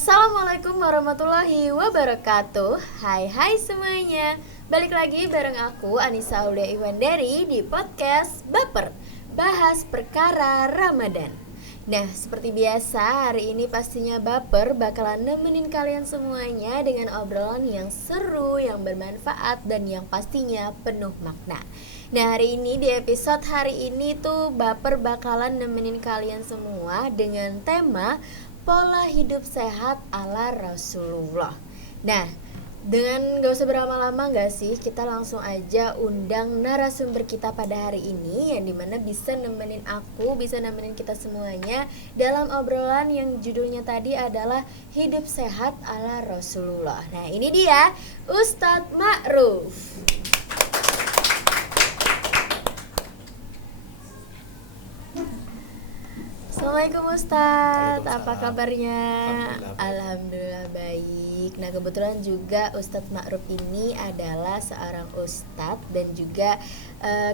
Assalamualaikum warahmatullahi wabarakatuh. Hai semuanya. Balik lagi bareng aku Anissa Aulia Iwandari di podcast Baper, bahas perkara Ramadan. Nah, seperti biasa hari ini pastinya Baper bakalan nemenin kalian semuanya dengan obrolan yang seru, yang bermanfaat, dan yang pastinya penuh makna. Nah, hari ini di episode hari ini tuh Baper bakalan nemenin kalian semua dengan tema pola hidup sehat ala Rasulullah. Nah, dengan gak usah berlama-lama gak sih, kita langsung aja undang narasumber kita pada hari ini, yang dimana bisa nemenin aku, bisa nemenin kita semuanya dalam obrolan yang judulnya tadi adalah hidup sehat ala Rasulullah. Nah, ini dia Ustadz Ma'ruf. Assalamualaikum Ustadz, apa kabarnya? Alhamdulillah baik. Nah, kebetulan juga Ustadz Ma'ruf ini adalah seorang ustadz dan juga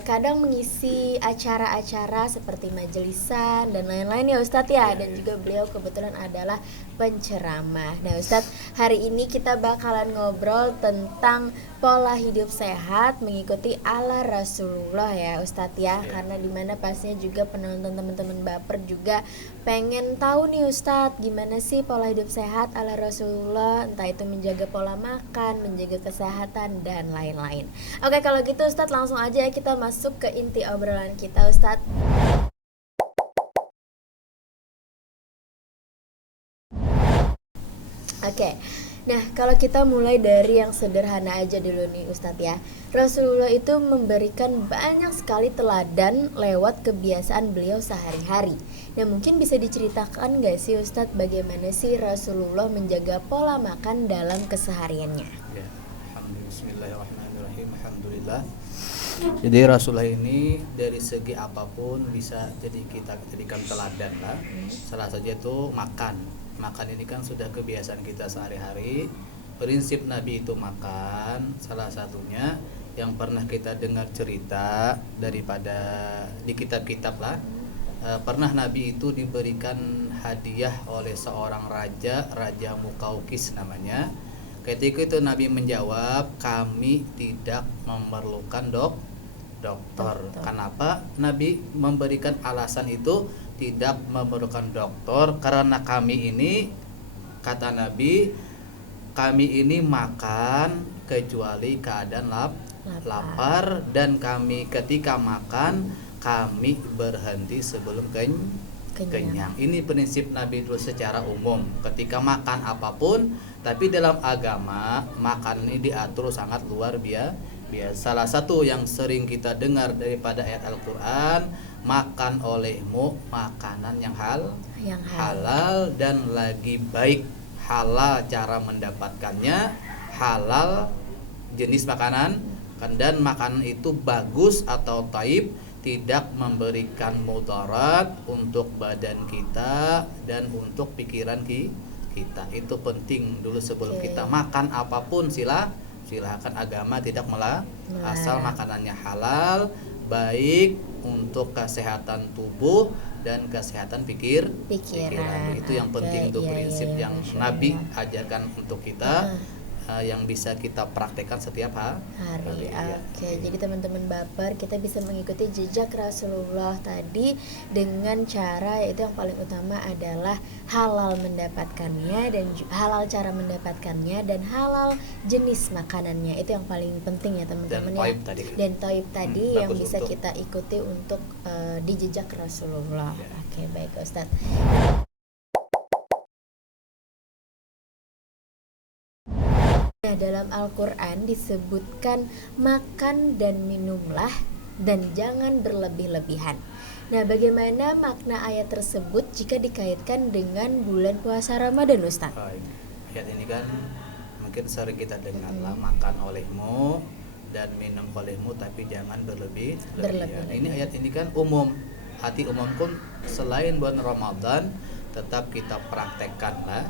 kadang mengisi acara-acara seperti majelisan dan lain-lain ya Ustadz ya. Dan juga beliau kebetulan adalah penceramah. Nah Ustadz, hari ini kita bakalan ngobrol tentang pola hidup sehat mengikuti ala Rasulullah ya Ustadz ya. Karena dimana pastinya juga penonton teman-teman Baper juga pengen tahu nih Ustadz, gimana sih pola hidup sehat ala Rasulullah, entah itu menjaga pola makan, menjaga kesehatan, dan lain-lain. Oke, kalau gitu Ustadz langsung aja kita masuk ke inti obrolan kita Ustadz. Oke. Nah, kalau kita mulai dari yang sederhana aja dulu nih Ustadz ya. Rasulullah itu memberikan banyak sekali teladan lewat kebiasaan beliau sehari-hari. Nah, mungkin bisa diceritakan gak sih Ustadz bagaimana sih Rasulullah menjaga pola makan dalam kesehariannya? Ya, Bismillahirrahmanirrahim. Alhamdulillah. Jadi Rasulullah ini dari segi apapun bisa jadi kita jadikan teladan lah. Salah saja itu makan. Makan ini kan sudah kebiasaan kita sehari-hari. Prinsip Nabi itu makan. Salah satunya yang pernah kita dengar cerita daripada di kitab-kitab lah. Pernah Nabi itu diberikan hadiah oleh seorang raja, Raja Mukaukis namanya. Ketika itu Nabi menjawab, kami tidak memerlukan dokter. Kenapa Nabi memberikan alasan itu tidak memerlukan dokter? Karena kami ini, kata Nabi, kami ini makan kecuali keadaan lapar, dan kami ketika makan kami berhenti sebelum kenyang. Ini prinsip Nabi itu secara umum ketika makan apapun, tapi dalam agama makan ini diatur sangat luar biasa. Salah satu yang sering kita dengar daripada ayat Al-Quran, makan olehmu makanan yang halal dan lagi baik. Halal cara mendapatkannya, halal jenis makanan, dan makanan itu bagus atau taib, tidak memberikan mudarat untuk badan kita dan untuk pikiran kita. Itu penting dulu sebelum kita makan apapun. Silahkan, agama tidak asal makanannya halal, baik untuk kesehatan tubuh dan kesehatan pikiran. Itu yang penting, itu prinsip yang Nabi ajarkan untuk kita, yang bisa kita praktekkan setiap hari. Oke, jadi teman-teman Baper, kita bisa mengikuti jejak Rasulullah tadi dengan cara, yaitu yang paling utama adalah halal mendapatkannya dan halal cara mendapatkannya dan halal jenis makanannya. Itu yang paling penting ya teman-teman ya. Dan taib tadi yang bisa kita ikuti untuk di jejak Rasulullah. Oke, baik Ustadz. Nah, dalam Al-Quran disebutkan makan dan minumlah dan jangan berlebih-lebihan. Nah, bagaimana makna ayat tersebut jika dikaitkan dengan bulan puasa Ramadan, Ustaz? Ayat ini kan mungkin sering kita dengar lah, makan olehmu dan minum olehmu tapi jangan berlebih-lebihan. Ini ayat ini kan umum. Hati umum pun selain bulan Ramadan tetap kita praktekkan lah.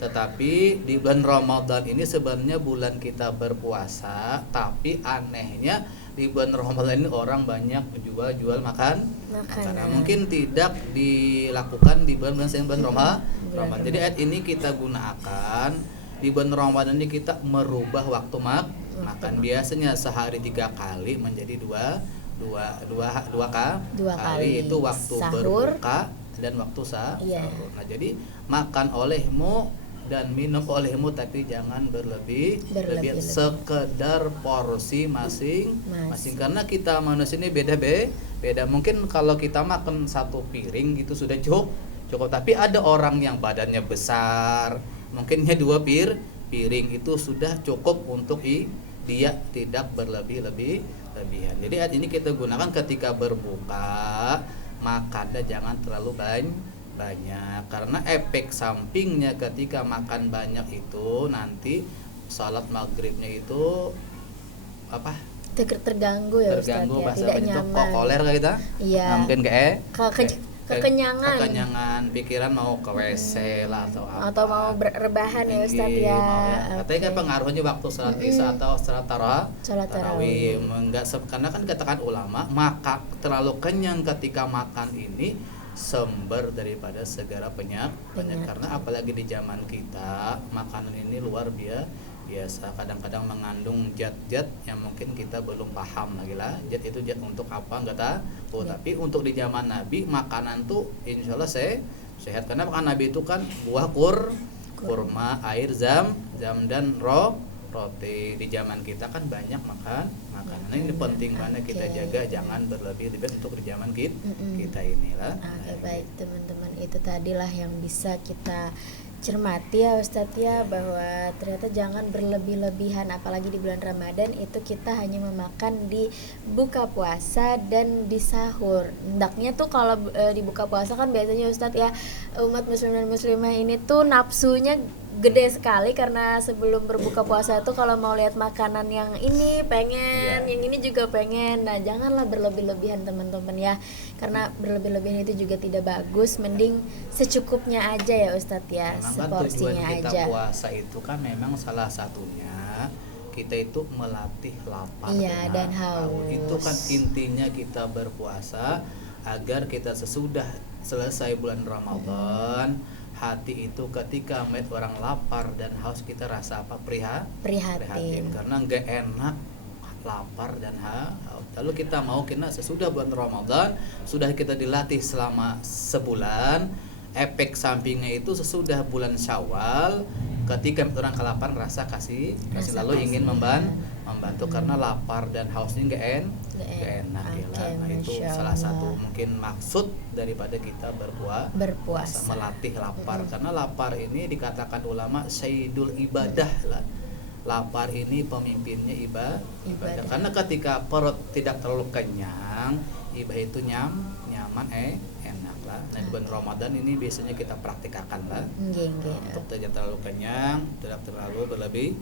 Tetapi di bulan Ramadan ini sebenarnya bulan kita berpuasa, tapi anehnya di bulan Ramadan ini orang banyak jual makanan. Mungkin tidak dilakukan di bulan-bulan Ramadan. Jadi ayat ini kita gunakan di bulan Ramadan ini kita merubah waktu makan. Biasanya sehari 3 kali menjadi dua kali itu waktu sahur berbuka dan waktu Iya. sahur. Nah, jadi makan olehmu dan minum olehmu, tapi jangan berlebihan, sekedar porsi masing-masing, karena kita manusia ini beda. Mungkin kalau kita makan 1 piring itu sudah cukup, tapi ada orang yang badannya besar, mungkinnya 2 piring itu sudah cukup untuk dia tidak berlebihan. Jadi ayat ini kita gunakan ketika berbuka, makannya jangan terlalu banyak, karena efek sampingnya ketika makan banyak itu nanti salat maghribnya itu apa? terganggu ya Ustaz ya, bahasa tidak itu nyaman. koler kayak kita. Iya. Nah, mungkin kekenyangan, pikiran mau ke WC lah atau mau rebahan ya Ustaz ya. Katanya kan pengaruhnya waktu salat Isya atau salat Salat tarawih. Karena kan katakan ulama, maka terlalu kenyang ketika makan ini sumber daripada segala penyakit. Karena apalagi di zaman kita makanan ini luar biasa, kadang-kadang mengandung zat-zat yang mungkin kita belum paham lagi lah. Zat itu zat untuk apa nggak tahu. Tapi untuk di zaman Nabi makanan tuh insya Allah sehat, karena makan Nabi itu kan buah kurma, air zam dan roti. Di zaman kita kan banyak makanan. Ini penting banget kita jaga, jangan berlebih-lebihan untuk di zaman kita inilah. Baik teman-teman, itu tadilah yang bisa kita cermati ya Ustadz ya, bahwa ternyata jangan berlebih-lebihan, apalagi di bulan Ramadan itu kita hanya memakan di buka puasa dan di sahur. Hendaknya tuh kalau di buka puasa kan biasanya Ustadz ya, umat muslim dan muslimah ini tuh nafsunya gede sekali, karena sebelum berbuka puasa tuh kalau mau lihat makanan yang ini pengen, yang ini juga pengen. Nah, janganlah berlebih-lebihan teman-teman ya, karena berlebih-lebihan itu juga tidak bagus. Mending secukupnya aja ya Ustadz ya, seporsinya aja. Kita puasa itu kan memang salah satunya kita itu melatih lapar dan haus. Itu kan intinya kita berpuasa agar kita sesudah selesai bulan Ramadan, hati itu ketika melihat orang lapar dan haus kita rasa apa? Prihatin. Karena nggak enak lapar dan haus. Lalu kita sesudah bulan Ramadan, sudah kita dilatih selama sebulan, efek sampingnya itu sesudah bulan Syawal, ketika orang kelaparan rasa kasih lalu ingin membantu, karena lapar dan haus ini nggak enak ya. Nah, itu salah satu mungkin maksud daripada kita berpuasa, melatih lapar. Karena lapar ini dikatakan ulama sayyidul ibadah lah. Lapar ini pemimpinnya ibadah. Karena ketika perut tidak terlalu kenyang, ibadah itu nyaman enak lah. Nah, di bulan Ramadan ini biasanya kita praktikakan lah. Untuk tidak terlalu kenyang, tidak terlalu berlebihan.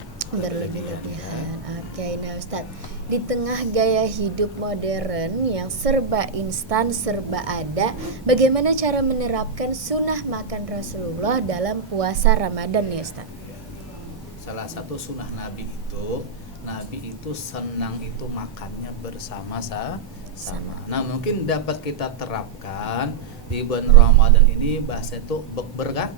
Oke, nah Ustadz, di tengah gaya hidup modern yang serba instan, serba ada, bagaimana cara menerapkan sunnah makan Rasulullah dalam puasa Ramadan ya Ustadz? Salah satu sunnah Nabi itu senang itu makannya bersama-sama. Nah, mungkin dapat kita terapkan di bulan Ramadan ini, bahasa itu buka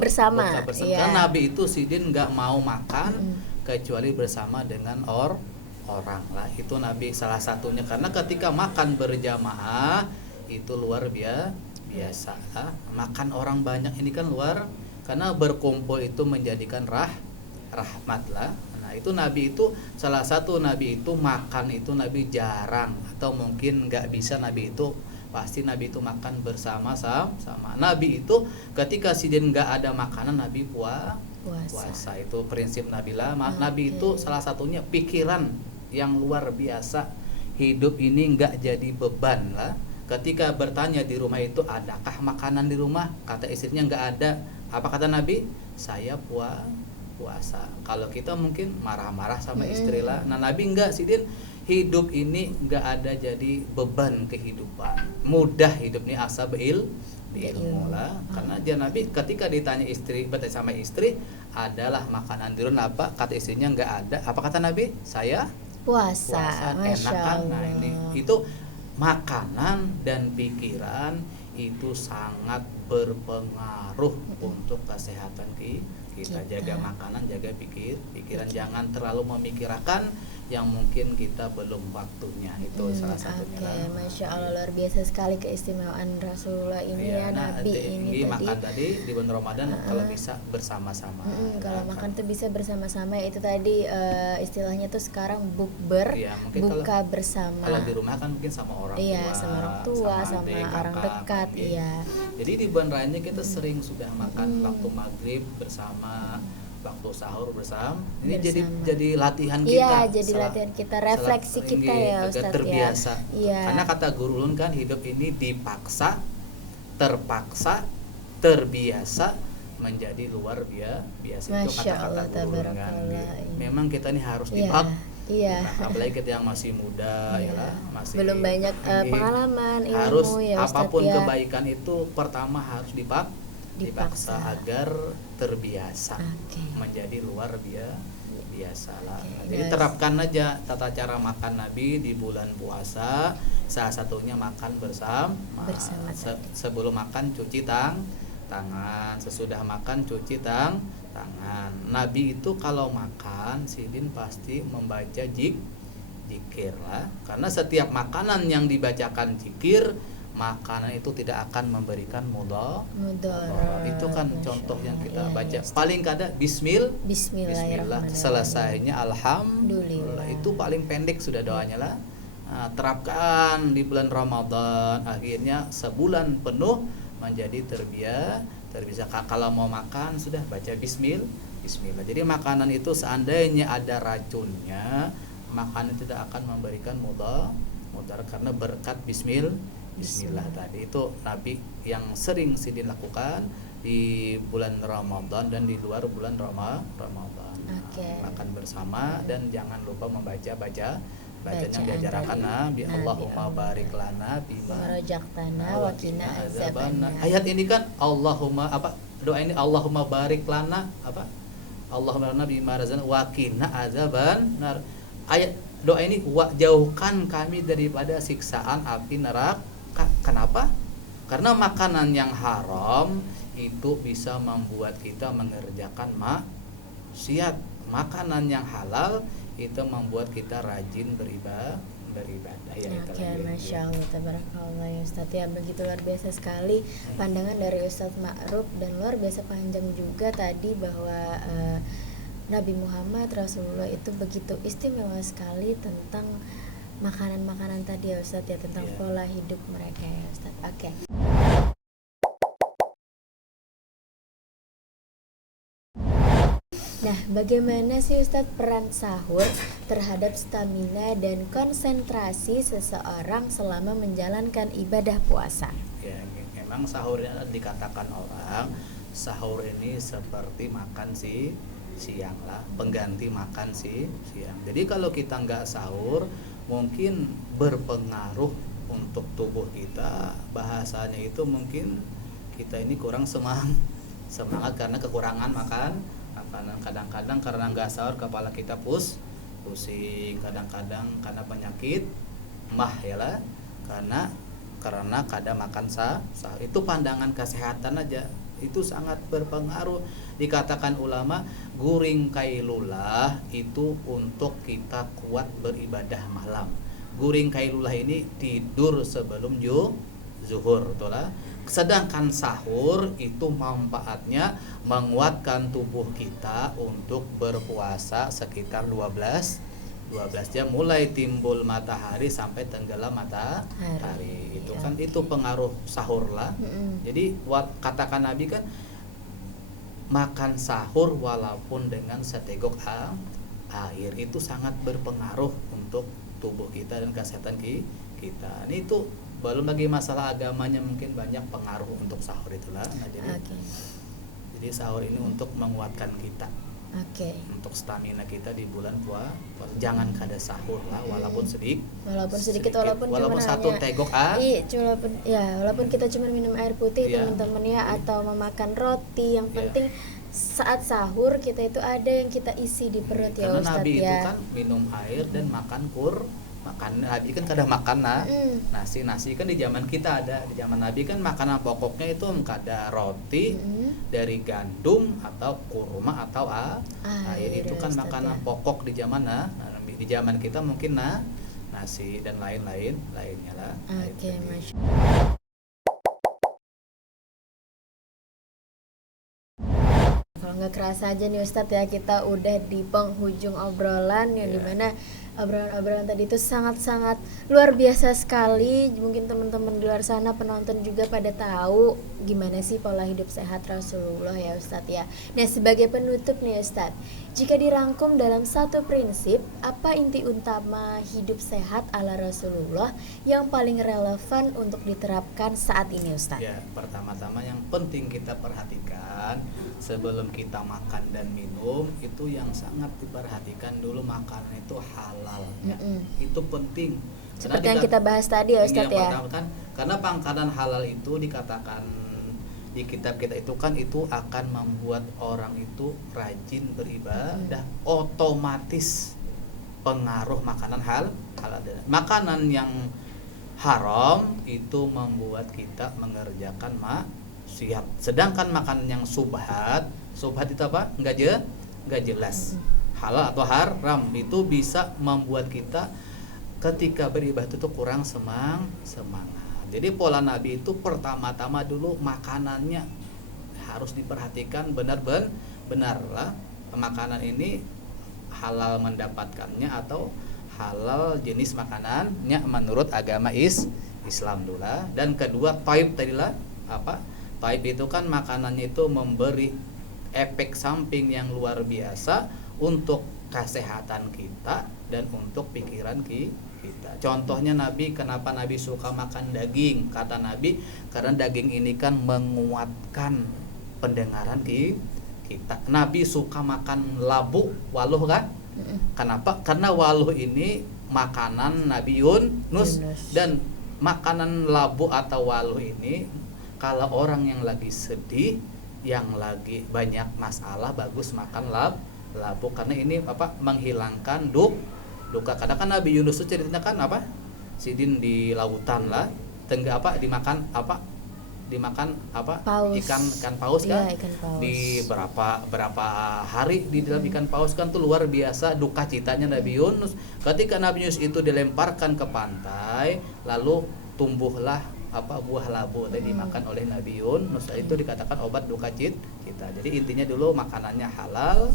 bersama. Iya. Karena Nabi itu sidin nggak mau makan kecuali bersama dengan orang lah. Itu Nabi salah satunya, karena ketika makan berjamaah itu luar biasa lah. Makan orang banyak ini kan luar, karena berkumpul itu menjadikan rahmat lah. Nah, itu Nabi itu salah satu, Nabi itu makan itu Nabi jarang, atau mungkin nggak bisa. Nabi itu pasti Nabi itu makan bersama-sama. Nabi itu ketika sidin nggak ada makanan, Nabi puasa. Itu prinsip Nabi lah. Nabi itu salah satunya pikiran yang luar biasa. Hidup ini nggak jadi beban lah. Ketika bertanya di rumah itu, adakah makanan di rumah? Kata istrinya nggak ada. Apa kata Nabi? Saya puasa. Kalau kita mungkin marah-marah sama istri lah. Nah, Nabi enggak, sidin hidup ini enggak ada jadi beban kehidupan. Mudah hidup ini asal berilmu lah. Karena dia Nabi ketika ditanya sama istri, adalah makanan di rumah apa? Kata istrinya enggak ada. Apa kata Nabi? Saya puasa. Enak kan? Nah, itu makanan dan pikiran itu sangat berpengaruh untuk kesehatan kita. Jaga makanan, jaga pikiran, jangan terlalu memikirkan yang mungkin kita belum waktunya. Itu salah satunya. Oke, Masya Allah, luar biasa sekali keistimewaan Rasulullah ini ya, Nabi ini tadi. Makan tadi di bulan Ramadan kalau bisa bersama-sama. Kalau makan tuh bisa bersama-sama, itu tadi istilahnya tuh sekarang bukber, buka bersama. Kalau di rumah kan mungkin sama orang tua. Iya, sama orang tua, sama adik, orang kakak, dekat, iya. Jadi di bulan raya kita sering sudah makan waktu maghrib bersama, waktu sahur bersama. Ini jadi latihan kita. Iya, jadi latihan kita, refleksi kita ya Ustadz, terbiasa. Iya. Karena kata guru ulun kan hidup ini dipaksa, terpaksa, terbiasa menjadi luar biasa. Itu kata-kata guru ulun kan. Memang kita ini harus dipaksa. Iya. Apalagi kita yang masih muda, masih belum banyak pengalaman, ilmu harus ya Ustadz, apapun kebaikan itu pertama harus dipaksa agar terbiasa menjadi luar biasa lah. Jadi terapkan aja tata cara makan Nabi di bulan puasa. Salah satunya makan bersama. Sebelum makan cuci tangan, sesudah makan cuci tangan. Nabi itu kalau makan sidin pasti membaca zikir lah, karena setiap makanan yang dibacakan zikir, makanan itu tidak akan memberikan mudarat. Itu kan contoh yang kita baca. Paling kada bismillah, selesainya alhamdulillah. Itu paling pendek sudah doanya lah. Terapkan di bulan Ramadan, akhirnya sebulan penuh menjadi terbiasa. Kalau mau makan sudah baca bismillah. Jadi makanan itu seandainya ada racunnya, makanan tidak akan memberikan mudarat karena berkat bismillah tadi. Itu Nabi yang sering sidin lakukan di bulan Ramadan dan di luar bulan Ramadan. Makan bersama dan jangan lupa bacanya diajarkan Nabi, Allahumma barik lana bima razaqtana wa qina azabannar. Ayat ini kan Allahumma doa ini Allahumma barik lana Allahumma lana bima razaqtana wa qina azabannar. Ayat doa ini jauhkan kami daripada siksaan api neraka. Kenapa? Karena makanan yang haram itu bisa membuat kita mengerjakan maksiat. Makanan yang halal itu membuat kita rajin beribadah ya. Masya Allah, tabarakallah ya Ustadz ya, begitu luar biasa sekali pandangan dari Ustadz Ma'ruf, dan luar biasa panjang juga tadi bahwa Nabi Muhammad Rasulullah itu begitu istimewa sekali tentang makanan-makanan tadi ya Ustadz ya, tentang pola hidup mereka ya Ustadz. Nah, bagaimana sih Ustadz peran sahur terhadap stamina dan konsentrasi seseorang selama menjalankan ibadah puasa? Ya, memang sahur dikatakan orang, sahur ini seperti makan siang lah, pengganti makan siang. Jadi kalau kita nggak sahur, mungkin berpengaruh untuk tubuh kita. Bahasanya itu mungkin kita ini kurang semangat karena kekurangan makanan. Kadang-kadang karena nggak sahur kepala kita pusing, kadang-kadang karena penyakit ya lah, karena kadang makan sahur. Itu pandangan kesehatan aja itu sangat berpengaruh. Dikatakan ulama guring kailulah itu untuk kita kuat beribadah malam. Guring kailulah ini tidur sebelum zuhur, betul lah. Sedangkan sahur itu manfaatnya menguatkan tubuh kita untuk berpuasa sekitar 12 jam mulai timbul matahari sampai tenggelam matahari. Itu kan itu pengaruh sahur lah. Jadi katakan Nabi kan makan sahur walaupun dengan setegok air itu sangat berpengaruh untuk tubuh kita dan kesehatan kita. Ini itu belum lagi masalah agamanya, mungkin banyak pengaruh untuk sahur itulah. Jadi sahur ini untuk menguatkan kita, untuk stamina kita di bulan puasa. Jangan kada sahur lah, walaupun sedikit, walaupun satu tegok walaupun kita cuma minum air putih teman-teman ya, atau memakan roti, yang penting saat sahur kita itu ada yang kita isi di perut ya Ustadz. Karena Nabi itu kan minum air dan makan makan Nabi kan kada makan Mm-mm. nasi kan di zaman kita ada, di zaman Nabi kan makanan pokoknya itu kada roti Mm-mm. dari gandum atau kurma atau air, itu Iya, kan Ustadz, makanan ya. pokok di zaman di zaman kita mungkin nasi dan lainnya lah. Nah, Oke, itu. Masya. Kalau nggak kerasa aja nih Ustadz ya, kita udah di penghujung obrolan yang Iya. dimana obrolan-obrolan tadi itu sangat-sangat luar biasa sekali. Mungkin teman-teman di luar sana penonton juga pada tahu gimana sih pola hidup sehat Rasulullah ya Ustadz ya. Nah, sebagai penutup nih Ustadz, jika dirangkum dalam satu prinsip, apa inti utama hidup sehat ala Rasulullah yang paling relevan untuk diterapkan saat ini Ustadz? Ya, pertama-tama yang penting kita perhatikan sebelum kita makan dan minum, itu yang sangat diperhatikan dulu makanan itu halal ya. Mm-mm. Itu penting. Seperti yang kita bahas tadi ya Ini Ustadz yang ya. pertama kan, karena makanan halal itu dikatakan di kitab kita itu kan itu akan membuat orang itu rajin beribadah, otomatis pengaruh makanan halal. Makanan yang haram itu membuat kita mengerjakan maksiat. Sedangkan makanan yang subhat itu apa? Enggak jelas. Halal atau haram itu bisa membuat kita ketika beribadah itu kurang semangat. Jadi pola Nabi itu pertama-tama dulu makanannya harus diperhatikan benar lah. Makanan ini halal mendapatkannya atau halal jenis makanannya menurut agama Islam dulu lah. Dan kedua, taib tadilah apa? Taib itu kan makanannya itu memberi efek samping yang luar biasa untuk kesehatan kita dan untuk pikiran kita. Contohnya Nabi, kenapa Nabi suka makan daging? Kata Nabi, karena daging ini kan menguatkan pendengaran kita. Nabi suka makan labu, waluh kan? Kenapa? Karena waluh ini makanan Nabi Yunus. Dan makanan labu atau waluh ini kalau orang yang lagi sedih, yang lagi banyak masalah, bagus makan labu karena ini apa? Menghilangkan duka. Kadang kan Nabi Yunus itu ceritanya kan apa? Sidin di lautan lah, dimakan Paus. ikan paus kan. Iya, ikan paus. Di berapa hari di dalam ikan paus kan tuh luar biasa duka citanya Nabi Yunus. Ketika Nabi Yunus itu dilemparkan ke pantai, lalu tumbuhlah buah labu tadi dimakan oleh Nabi Yunus. Itu dikatakan obat duka cita. Jadi intinya dulu makanannya halal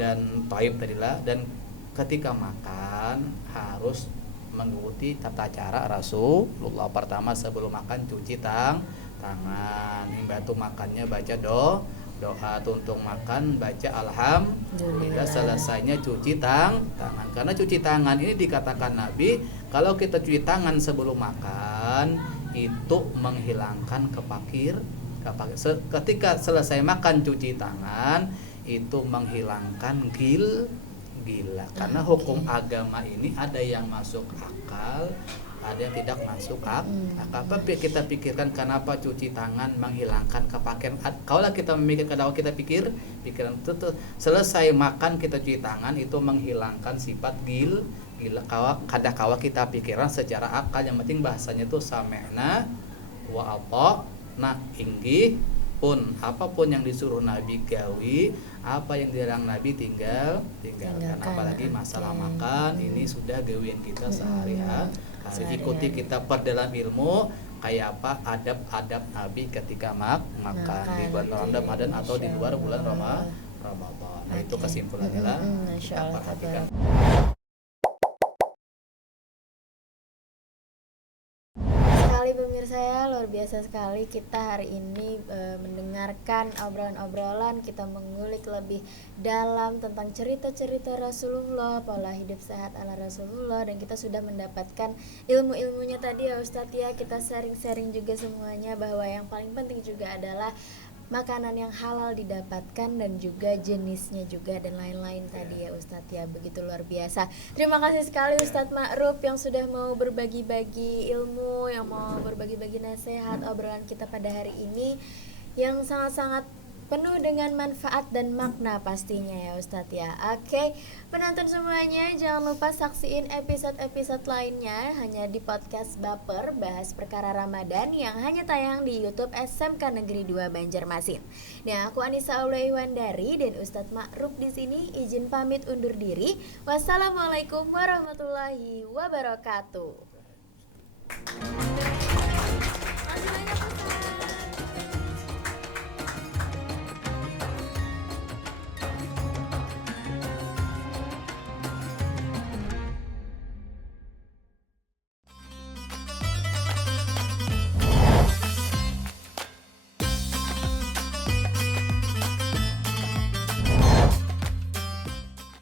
dan thayyib tadilah, dan ketika makan harus mengikuti tata cara Rasulullah. Pertama sebelum makan cuci tangan, batu makannya baca doa, tuntung makan baca alhamdulillah, selesainya cuci tangan. Karena cuci tangan ini dikatakan Nabi, kalau kita cuci tangan sebelum makan itu menghilangkan ketika selesai makan cuci tangan itu menghilangkan gila. Karena hukum agama ini ada yang masuk akal, ada yang tidak masuk akal. Apa kita pikirkan kenapa cuci tangan menghilangkan kepakian? Kalau kita memikirkan, kalau kita pikiran itu selesai makan kita cuci tangan itu menghilangkan sifat gila. Kawa kita pikiran secara akal, yang penting bahasanya itu sami'na wa ata'na, inggih pun apapun yang disuruh Nabi gawi, apa yang dilarang Nabi tinggalkan. Apalagi masalah makan ini sudah gawian kita sehari-hari. Ikuti kita perdalam ilmu kayak apa adab-adab Nabi ketika makan di bulan Ramadan atau di luar bulan Ramadan. Nah, itu kesimpulannya lah. Kita perhatikan. Pemirsa ya, luar biasa sekali kita hari ini mendengarkan obrolan-obrolan, kita mengulik lebih dalam tentang cerita-cerita Rasulullah, pola hidup sehat ala Rasulullah, dan kita sudah mendapatkan ilmu-ilmunya tadi ya Ustadz ya. Kita sharing-sharing juga semuanya bahwa yang paling penting juga adalah makanan yang halal didapatkan dan juga jenisnya juga dan lain-lain tadi ya Ustadz ya. Begitu luar biasa. Terima kasih sekali Ustadz Ma'ruf yang sudah mau berbagi-bagi ilmu, yang mau berbagi-bagi nasihat obrolan kita pada hari ini yang sangat-sangat penuh dengan manfaat dan makna pastinya ya Ustadz ya. Oke, penonton semuanya jangan lupa saksiin episode-episode lainnya hanya di podcast Baper Bahas Perkara Ramadan yang hanya tayang di YouTube SMK Negeri 2 Banjarmasin. Nah, aku Anissa Auliwandari dan Ustadz Ma'ruf di sini izin pamit undur diri. Wassalamualaikum warahmatullahi wabarakatuh. Masih banyak